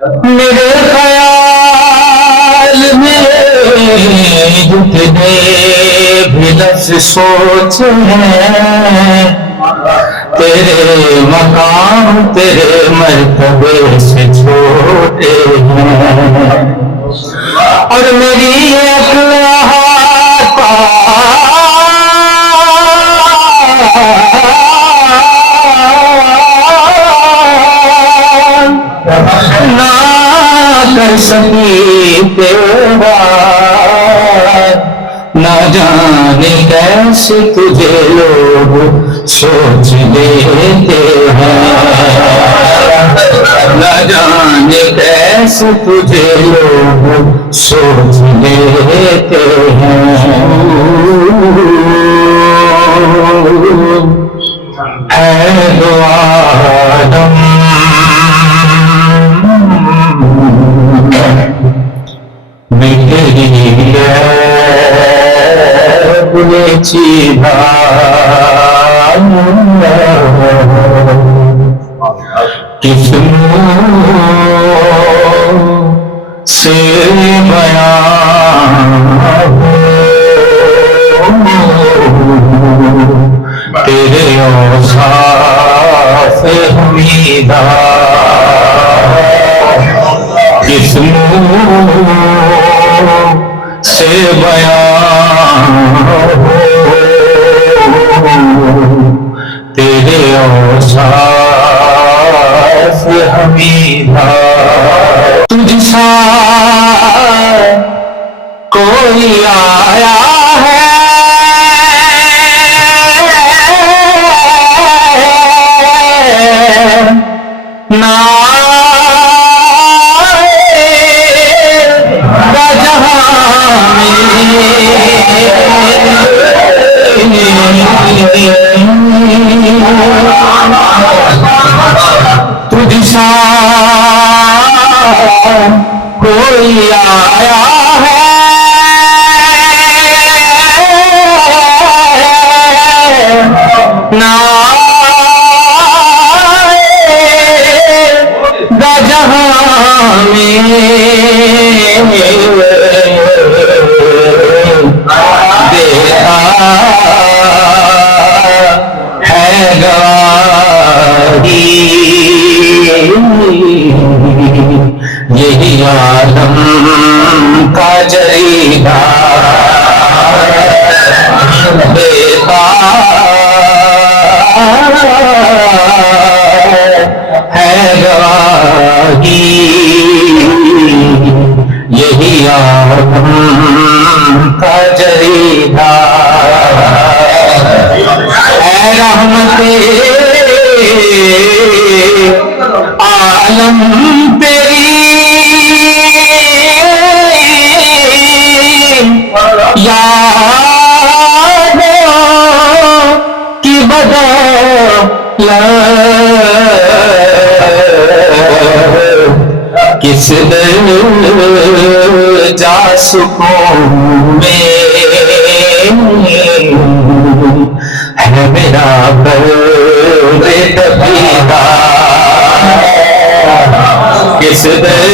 میرے خیال میں جتنے بھی لفظ سوچ ہیں، تیرے مقام تیرے مرتبے سے چھوٹے ہیں، اور میری عقل نہ کر سکی تیرا، نہ جانے کیسے تجھے لوگ سوچ لیتے ہیں، نہ جانے کیسے تجھے لوگ سوچ لیتے ہیں۔ ہے دو عالم বলেছি کسم سے بیان تیرے اوصاف حمیدہ، کسم سے بیان تیرے اوصاف حمیدہ۔ تجھ سا کوئی آیا ہے نہ تجھ سا کوئی آیا ہے نہ جہاں میں، دیتا ہے گواہی یہی عالم کا جریدہ، دیتا ہے گواہی یہی عالم کا جریدہ۔ اے رحمت عالم تیری یادوں کی بدولت کس در جا سکوں میں ہے میرا درد دبیدہ، کس در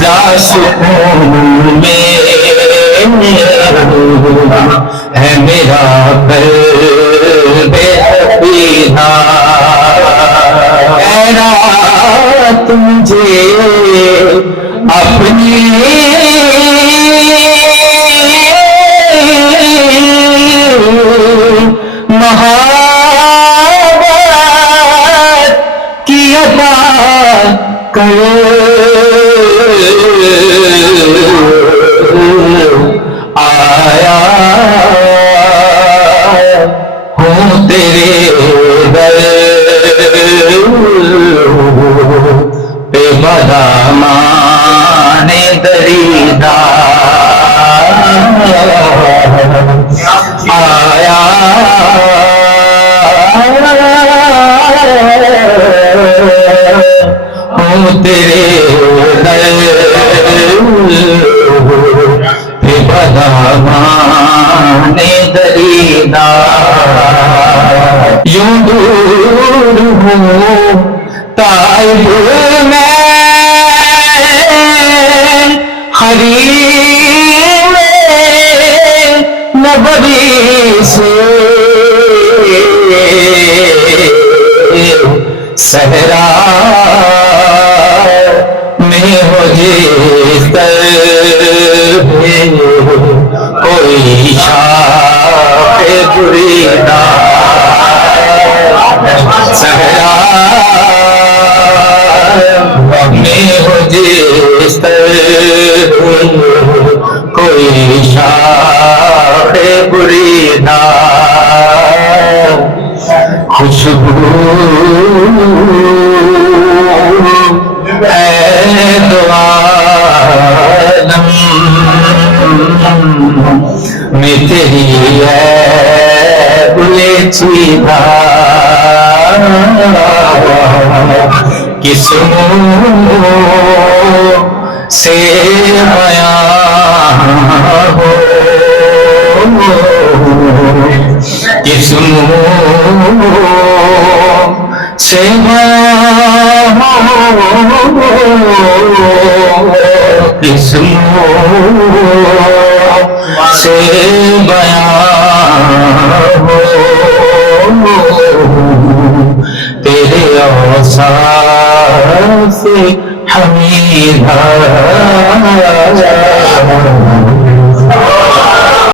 جا سکوں میں ہے میرا درد دبیدہ۔ اے رات مجھے اپنی محبت کی عطا کرو، آیا ہوں تیرے در پہ بدامان دریدہ، آیا ہوں تیرے در پہ بدامان دریدہ، یوں دور ہوں طائف میں حریم نبوی سے صحرا میں ہو جس طرح کوئی شاخ بری نہ صحرا میں ہو جس طرح کوئی شاخ بری نہ خوشبو اے دو عالم میں تیری ہے بلے چیدہ قسموں سے بیان ہو قسموں سے بیان ہو قسموں سے بیان ہو تیرے اوصاف حمیدہ